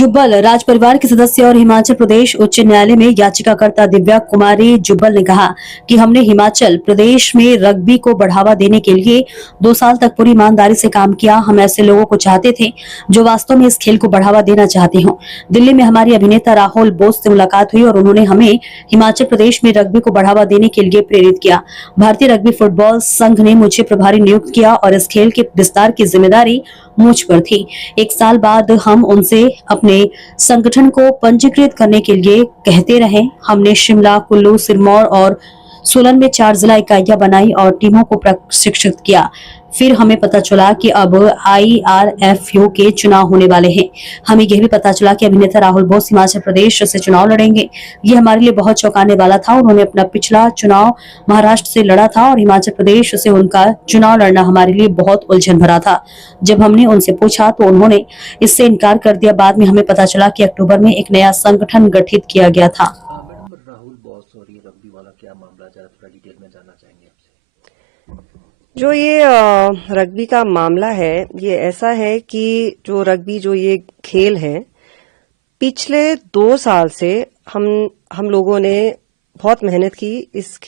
जुब्बल राज परिवार के सदस्य और हिमाचल प्रदेश उच्च न्यायालय में याचिकाकर्ता दिव्या कुमारी जुब्बल ने कहा कि हमने हिमाचल प्रदेश में रग्बी को बढ़ावा देने के लिए 2 साल तक पूरी ईमानदारी से काम किया। हम ऐसे लोगों को चाहते थे जो वास्तव में इस खेल को बढ़ावा देना चाहते हों। दिल्ली में हमारी अभिनेता राहुल बोस से मुलाकात हुई और उन्होंने हमें हिमाचल प्रदेश में रग्बी को बढ़ावा देने के लिए प्रेरित किया। भारतीय रग्बी फुटबॉल संघ ने मुझे प्रभारी नियुक्त किया और इस खेल के विस्तार की जिम्मेदारी मुझ पर थी। 1 साल बाद हम उनसे अपने संगठन को पंजीकृत करने के लिए कहते रहे। हमने शिमला, कुल्लू, सिरमौर और सोलन में 4 जिला इकाइयां बनाई और टीमों को प्रशिक्षित किया। फिर हमें पता चला कि अब IRFU के चुनाव होने वाले हैं। हमें यह भी पता चला कि अभिनेता राहुल बोस हिमाचल प्रदेश से चुनाव लड़ेंगे। ये हमारे लिए बहुत चौंकाने वाला था। उन्होंने अपना पिछला चुनाव महाराष्ट्र से लड़ा था और हिमाचल प्रदेश से उनका चुनाव लड़ना हमारे लिए बहुत उलझन भरा था। जब हमने उनसे पूछा तो उन्होंने इससे इनकार कर दिया। बाद में हमें पता चला कि अक्टूबर में एक नया संगठन गठित किया गया था। मैडम, राहुल बॉस और ये रग्बी वाला क्या मामला, जरा थोड़ा डिटेल में जानना चाहेंगे आपसे। जो ये रग्बी का मामला है, ये ऐसा है कि जो रग्बी जो ये खेल है, पिछले 2 साल से हम लोगों ने बहुत मेहनत की इस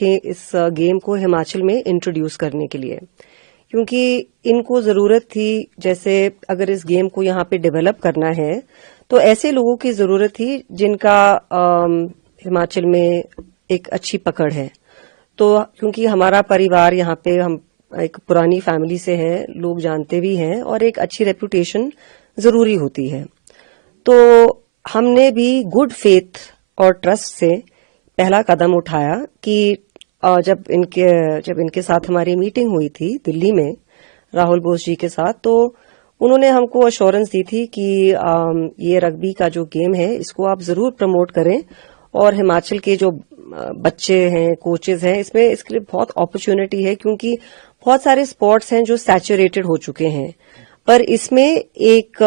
गेम को हिमाचल में इंट्रोड्यूस करने के लिए, क्योंकि इनको जरूरत थी। जैसे अगर इस गेम को यहाँ पे डेवलप करना है तो ऐसे लोगों की जरूरत थी जिनका हिमाचल में एक अच्छी पकड़ है। तो क्योंकि हमारा परिवार यहाँ पे हम एक पुरानी फैमिली से है, लोग जानते भी हैं और एक अच्छी रेपुटेशन जरूरी होती है। तो हमने भी गुड फेथ और ट्रस्ट से पहला कदम उठाया कि जब इनके साथ हमारी मीटिंग हुई थी दिल्ली में राहुल बोस जी के साथ, तो उन्होंने हमको अश्योरेंस दी थी कि ये रग्बी का जो गेम है इसको आप जरूर प्रमोट करें और हिमाचल के जो बच्चे हैं, कोचेज हैं, इसके लिए बहुत अपॉर्चुनिटी है, क्योंकि बहुत सारे स्पोर्ट्स हैं जो सैचुरेटेड हो चुके हैं। पर इसमें एक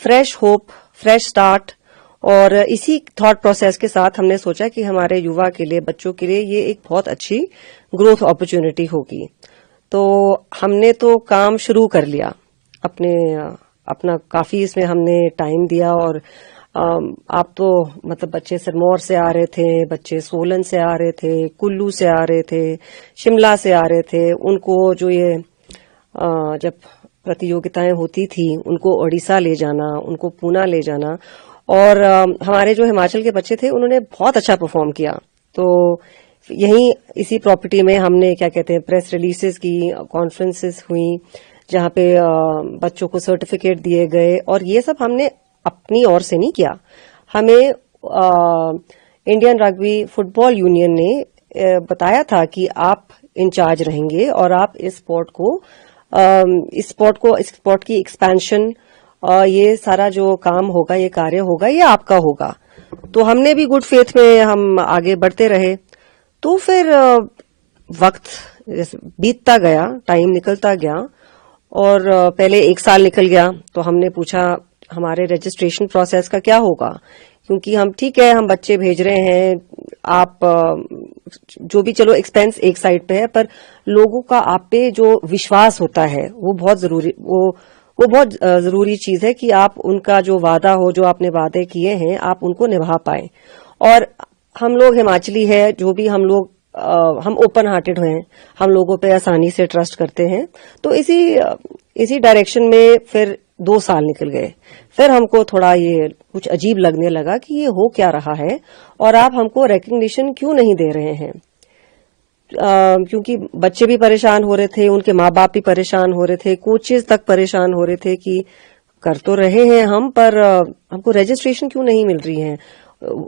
फ्रेश होप, फ्रेश स्टार्ट और इसी थॉट प्रोसेस के साथ हमने सोचा कि हमारे युवा के लिए, बच्चों के लिए ये एक बहुत अच्छी ग्रोथ अपॉर्चुनिटी होगी। तो हमने तो काम शुरू कर लिया, अपना काफी इसमें हमने टाइम दिया। और आप तो मतलब बच्चे सिरमौर से आ रहे थे, बच्चे सोलन से आ रहे थे, कुल्लू से आ रहे थे, शिमला से आ रहे थे। उनको जो ये जब प्रतियोगिताएं होती थी उनको ओडिशा ले जाना, उनको पूना ले जाना। और हमारे जो हिमाचल के बच्चे थे उन्होंने बहुत अच्छा परफॉर्म किया। तो यहीं इसी प्रॉपर्टी में हमने क्या कहते हैं प्रेस रिलीजेस की, कॉन्फ्रेंसेस हुई जहां पे बच्चों को सर्टिफिकेट दिए गए। और ये सब हमने अपनी ओर से नहीं किया, हमें इंडियन रग्बी फुटबॉल यूनियन ने बताया था कि आप इंचार्ज रहेंगे और आप इस स्पोर्ट की एक्सपेंशन, ये सारा जो काम होगा, ये कार्य होगा, ये आपका होगा। तो हमने भी गुड फेथ में हम आगे बढ़ते रहे। तो फिर वक्त बीतता गया, टाइम निकलता गया और पहले 1 साल निकल गया। तो हमने पूछा हमारे रजिस्ट्रेशन प्रोसेस का क्या होगा, क्योंकि हम ठीक है, हम बच्चे भेज रहे हैं, आप जो भी, चलो एक्सपेंस एक साइड पे है, पर लोगों का आप पे जो विश्वास होता है वो बहुत जरूरी, वो बहुत जरूरी चीज है कि आप उनका जो वादा हो, जो आपने वादे किए हैं, आप उनको निभा पाए। और हम लोग हिमाचली है, जो भी हम लोग हम ओपन हार्टेड हैं, हम लोगों पे आसानी से ट्रस्ट करते हैं। तो इसी डायरेक्शन में फिर 2 साल निकल गए। फिर हमको थोड़ा ये कुछ अजीब लगने लगा कि ये हो क्या रहा है और आप हमको रिकग्निशन क्यों नहीं दे रहे हैं। क्योंकि बच्चे भी परेशान हो रहे थे, उनके माँ बाप भी परेशान हो रहे थे, कोचेज तक परेशान हो रहे थे कि कर तो रहे हैं हम, पर हमको रजिस्ट्रेशन क्यों नहीं मिल रही है।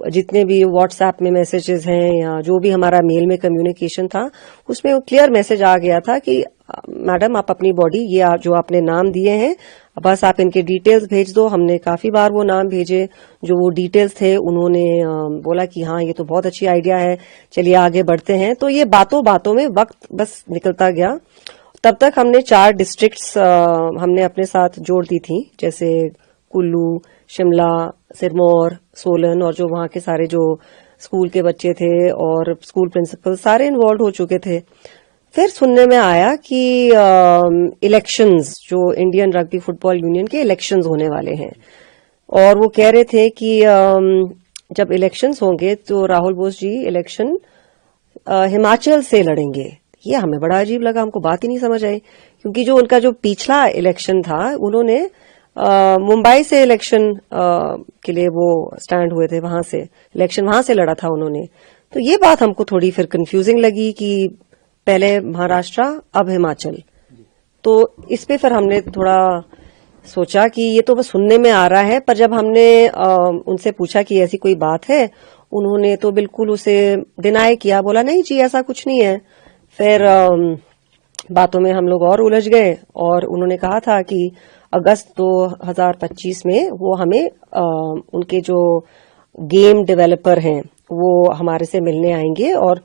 जितने भी व्हाट्सएप में मैसेजेस हैं या जो भी हमारा मेल में कम्युनिकेशन था, उसमें क्लियर मैसेज आ गया था कि मैडम आप अपनी बॉडी, ये जो आपने नाम दिए हैं, बस आप इनके डिटेल्स भेज दो। हमने काफी बार वो नाम भेजे, जो वो डिटेल्स थे उन्होंने बोला कि हाँ ये तो बहुत अच्छी आइडिया है, चलिए आगे बढ़ते हैं। तो ये बातों में वक्त बस निकलता गया। तब तक हमने 4 डिस्ट्रिक्ट्स हमने अपने साथ जोड़ दी थी, जैसे कुल्लू, शिमला, सिरमौर, सोलन, और जो वहां के सारे जो स्कूल के बच्चे थे और स्कूल प्रिंसिपल सारे इन्वॉल्व हो चुके थे। फिर सुनने में आया कि इलेक्शंस, जो इंडियन रग्बी फुटबॉल यूनियन के इलेक्शंस होने वाले हैं, और वो कह रहे थे कि जब इलेक्शंस होंगे तो राहुल बोस जी इलेक्शन हिमाचल से लड़ेंगे। ये हमें बड़ा अजीब लगा, हमको बात ही नहीं समझ आई, क्योंकि जो उनका जो पिछला इलेक्शन था उन्होंने मुंबई से इलेक्शन के लिए वो स्टैंड हुए थे, वहां से इलेक्शन वहां से लड़ा था उन्होंने। तो ये बात हमको थोड़ी फिर कंफ्यूजिंग लगी कि पहले महाराष्ट्र अब हिमाचल। तो इस पे फिर हमने थोड़ा सोचा कि ये तो बस सुनने में आ रहा है, पर जब हमने उनसे पूछा कि ऐसी कोई बात है, उन्होंने तो बिल्कुल उसे डिनाई किया, बोला नहीं जी ऐसा कुछ नहीं है। फिर बातों में हम लोग और उलझ गए और उन्होंने कहा था कि अगस्त 2025 में वो हमें उनके जो गेम डेवलपर हैं वो हमारे से मिलने आएंगे और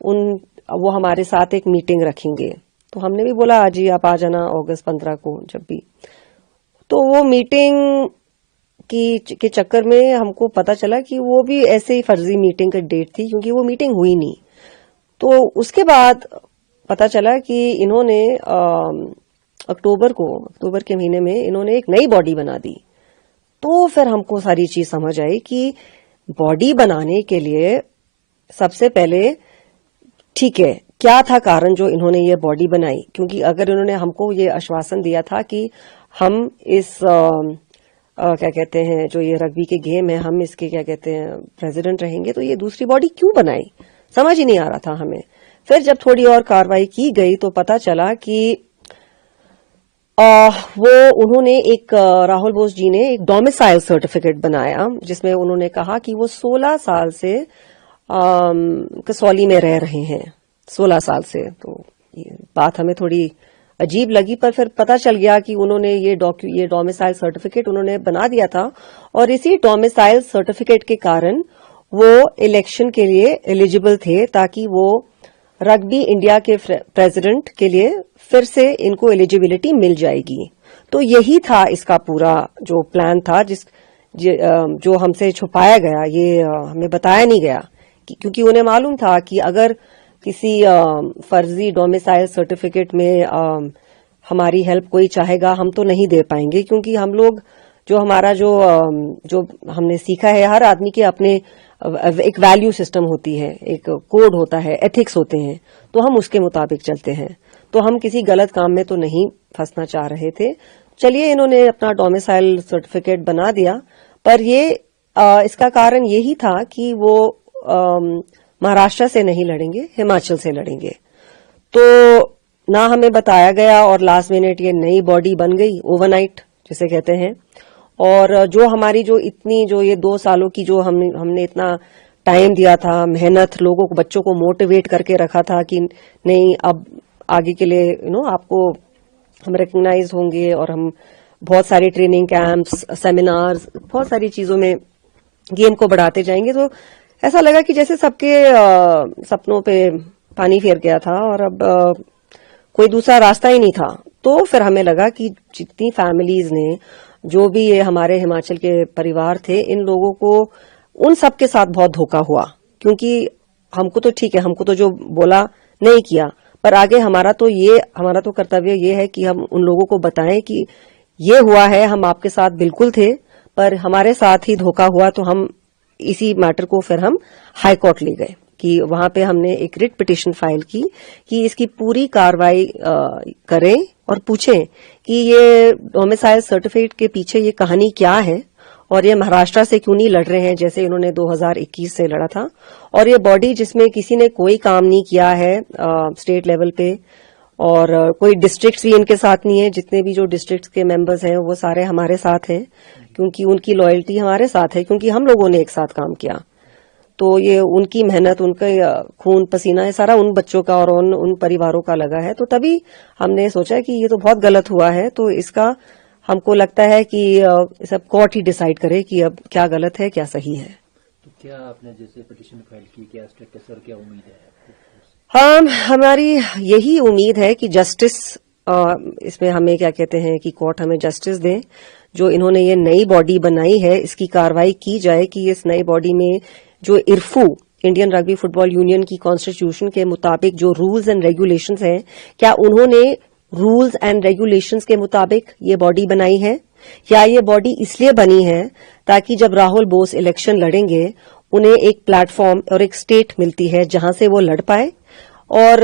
वो हमारे साथ एक मीटिंग रखेंगे। तो हमने भी बोला जी आप आ जाना अगस्त 15 को जब भी। तो वो मीटिंग के चक्कर में हमको पता चला कि वो भी ऐसे ही फर्जी मीटिंग का डेट थी, क्योंकि वो मीटिंग हुई नहीं। तो उसके बाद पता चला कि इन्होंने अक्टूबर के महीने में इन्होंने एक नई बॉडी बना दी। तो फिर हमको सारी चीज समझ आई कि बॉडी बनाने के लिए सबसे पहले ठीक है क्या था कारण जो इन्होंने ये बॉडी बनाई, क्योंकि अगर इन्होंने हमको ये आश्वासन दिया था कि हम इस क्या कहते हैं जो ये रग्बी के गेम है हम इसके क्या कहते हैं प्रेसिडेंट रहेंगे, तो ये दूसरी बॉडी क्यों बनाई, समझ ही नहीं आ रहा था हमें। फिर जब थोड़ी और कार्रवाई की गई तो पता चला कि वो उन्होंने एक राहुल बोस जी ने एक डोमिसाइल सर्टिफिकेट बनाया, जिसमें उन्होंने कहा कि वो 16 साल से कसौली में रह रहे हैं, 16 साल से। तो ये बात हमें थोड़ी अजीब लगी, पर फिर पता चल गया कि उन्होंने ये डोमिसाइल सर्टिफिकेट उन्होंने बना दिया था और इसी डोमिसाइल सर्टिफिकेट के कारण वो इलेक्शन के लिए एलिजिबल थे, ताकि वो रग्बी इंडिया के प्रेसिडेंट के लिए फिर से इनको एलिजिबिलिटी मिल जाएगी। तो यही था इसका पूरा जो प्लान था, जो हमसे छुपाया गया, ये हमें बताया नहीं गया, क्योंकि उन्हें मालूम था कि अगर किसी फर्जी डोमिसाइल सर्टिफिकेट में हमारी हेल्प कोई चाहेगा हम तो नहीं दे पाएंगे, क्योंकि हम लोग जो हमारा जो हमने सीखा है, हर आदमी के अपने एक वैल्यू सिस्टम होती है, एक कोड होता है, एथिक्स होते हैं, तो हम उसके मुताबिक चलते हैं। तो हम किसी गलत काम में तो नहीं फंसना चाह रहे थे। चलिए इन्होंने अपना डोमिसाइल सर्टिफिकेट बना दिया, पर ये इसका कारण यही था कि वो महाराष्ट्र से नहीं लड़ेंगे, हिमाचल से लड़ेंगे। तो ना हमें बताया गया और लास्ट मिनट ये नई बॉडी बन गई, ओवरनाइट जिसे कहते हैं। और जो हमारी जो ये 2 सालों की जो हमने इतना टाइम दिया था, मेहनत, लोगों को, बच्चों को मोटिवेट करके रखा था कि नहीं अब आगे के लिए आपको हम रिकग्नाइज होंगे और हम बहुत सारे ट्रेनिंग कैंप्स, सेमिनार्स, बहुत सारी चीजों में गेम को बढ़ाते जाएंगे। तो ऐसा लगा कि जैसे सबके सपनों पे पानी फेर गया था और अब कोई दूसरा रास्ता ही नहीं था। तो फिर हमें लगा कि जितनी फैमिलीज ने, जो भी ये हमारे हिमाचल के परिवार थे, इन लोगों को उन सब के साथ बहुत धोखा हुआ, क्योंकि हमको तो ठीक है, हमको तो जो बोला नहीं किया, पर आगे हमारा तो कर्तव्य ये है कि हम उन लोगों को बताएं कि ये हुआ है, हम आपके साथ बिल्कुल थे, पर हमारे साथ ही धोखा हुआ। तो हम इसी मैटर को फिर हम हाई कोर्ट ले गए कि वहां पे हमने एक रिट पिटीशन फाइल की कि इसकी पूरी कार्रवाई करें और पूछें कि ये डोमिसाइल सर्टिफिकेट के पीछे ये कहानी क्या है और ये महाराष्ट्र से क्यों नहीं लड़ रहे हैं जैसे इन्होंने 2021 से लड़ा था। और ये बॉडी जिसमें किसी ने कोई काम नहीं किया है स्टेट लेवल पे, और कोई डिस्ट्रिक्ट्स भी इनके साथ नहीं है, जितने भी जो डिस्ट्रिक्ट्स के मेंबर्स हैं वो सारे हमारे साथ हैं, क्योंकि उनकी लॉयल्टी हमारे साथ है, क्योंकि हम लोगों ने एक साथ काम किया। तो ये उनकी मेहनत, उनका खून पसीना है सारा उन बच्चों का और उन परिवारों का लगा है। तो तभी हमने सोचा कि ये तो बहुत गलत हुआ है, तो इसका हमको लगता है कि सब कोर्ट ही डिसाइड करे कि अब क्या गलत है क्या सही है। तो क्या आपने जैसे पिटीशन फाइल की, क्या स्टेटस और क्या उम्मीद है? हाँ, हमारी यही उम्मीद है कि जस्टिस इसमें हमें क्या कहते हैं कि कोर्ट हमें जस्टिस दे। जो इन्होंने ये नई बॉडी बनाई है इसकी कार्रवाई की जाए कि इस नई बॉडी में जो इरफू, इंडियन रग्बी फुटबॉल यूनियन की कॉन्स्टिट्यूशन के मुताबिक जो रूल्स एंड रेगुलेशंस हैं, क्या उन्होंने रूल्स एंड रेगुलेशंस के मुताबिक ये बॉडी बनाई है या ये बॉडी इसलिए बनी है ताकि जब राहुल बोस इलेक्शन लड़ेंगे उन्हें एक प्लेटफॉर्म और एक स्टेट मिलती है जहां से वो लड़ पाए। और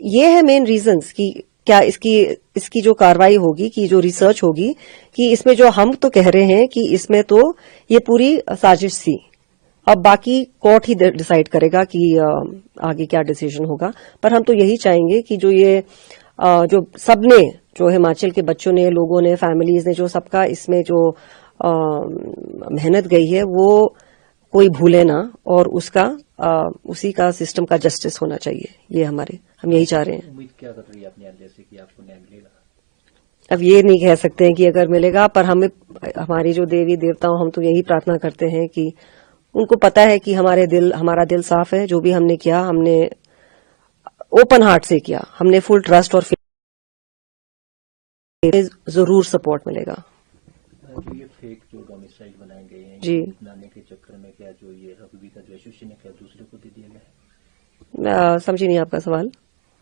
ये है मेन रीजंस कि क्या इसकी जो कार्रवाई होगी, कि जो रिसर्च होगी, कि इसमें जो हम तो कह रहे हैं कि इसमें तो ये पूरी साजिश थी। अब बाकी कोर्ट ही डिसाइड करेगा कि आगे क्या डिसीजन होगा। पर हम तो यही चाहेंगे कि जो ये जो सबने, जो हिमाचल के बच्चों ने, लोगों ने, फैमिलीज ने, जो सबका इसमें जो मेहनत गई है वो कोई भूले ना, और उसी का सिस्टम का जस्टिस होना चाहिए। ये हम यही चाह रहे हैं। उम्मीद क्या कर रही है अपने न्यायालय से कि आपको न्याय मिलेगा? अब ये नहीं कह सकते हैं कि अगर मिलेगा, पर हमारी जो देवी देवताओं, हम तो यही प्रार्थना करते हैं कि उनको पता है कि हमारा दिल साफ है। जो भी हमने किया, हमने ओपन हार्ट से किया, हमने फुल ट्रस्ट और जरूर सपोर्ट मिलेगा। जो ये फेक जो डोमिसाइल बनाए गए हैं, जी, बनाने के चक्कर में क्या जो ये रग्बी का जो एसोसिएशन है, क्या दूसरे को दे दिया गया है? समझी नहीं आपका सवाल।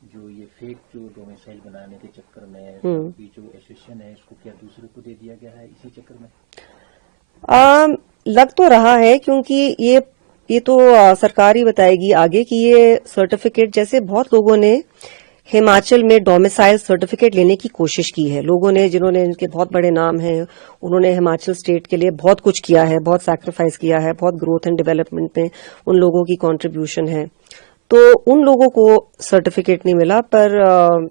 जो ये फेक जो डोमिसाइल बनाने के चक्कर में रग्बी जो एसोसिएशन है, इसको क्या दूसरे को दे दिया गया है इसी चक्कर में? लग तो रहा है, क्योंकि ये तो सरकार ही बताएगी आगे कि ये सर्टिफिकेट, जैसे बहुत लोगों ने हिमाचल में डोमिसाइल सर्टिफिकेट लेने की कोशिश की है। लोगों ने, जिन्होंने, इनके बहुत बड़े नाम हैं, उन्होंने हिमाचल स्टेट के लिए बहुत कुछ किया है, बहुत सैक्रिफाइस किया है, बहुत ग्रोथ एंड डेवलपमेंट में उन लोगों की कंट्रीब्यूशन है। तो उन लोगों को सर्टिफिकेट नहीं मिला, पर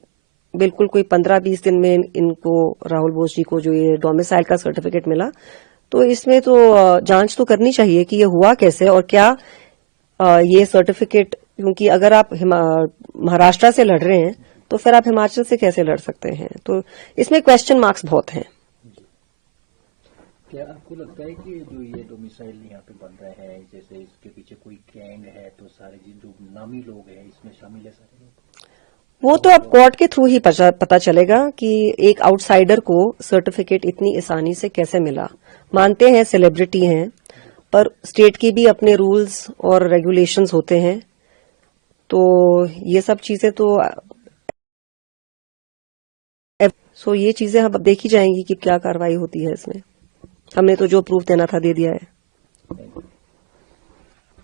बिल्कुल कोई 15-20 दिन में इनको, राहुल बोस जी को, जो ये डोमिसाइल का सर्टिफिकेट मिला। तो इसमें तो जांच तो करनी चाहिए कि ये हुआ कैसे, और क्या ये सर्टिफिकेट, क्योंकि अगर आप महाराष्ट्र से लड़ रहे हैं तो फिर आप हिमाचल से कैसे लड़ सकते हैं? तो इसमें क्वेश्चन मार्क्स बहुत हैं। क्या आपको लगता है कि जो ये डोमिसाइल यहाँ पे बन रहे हैं, जैसे इसके पीछे कोई गैंग है, तो सारे जो नामी लोग हैं इसमें शामिल है सारे लोग? वो तो अब कोर्ट के थ्रू ही पता चलेगा कि एक आउटसाइडर को सर्टिफिकेट इतनी आसानी से कैसे मिला। मानते हैं सेलिब्रिटी हैं, पर स्टेट के भी अपने रूल्स और रेगुलेशंस होते हैं। तो ये सब चीजें तो ये चीजें अब देखी जाएंगी कि क्या कार्रवाई होती है इसमें। हमने तो जो प्रूफ देना था दे दिया है।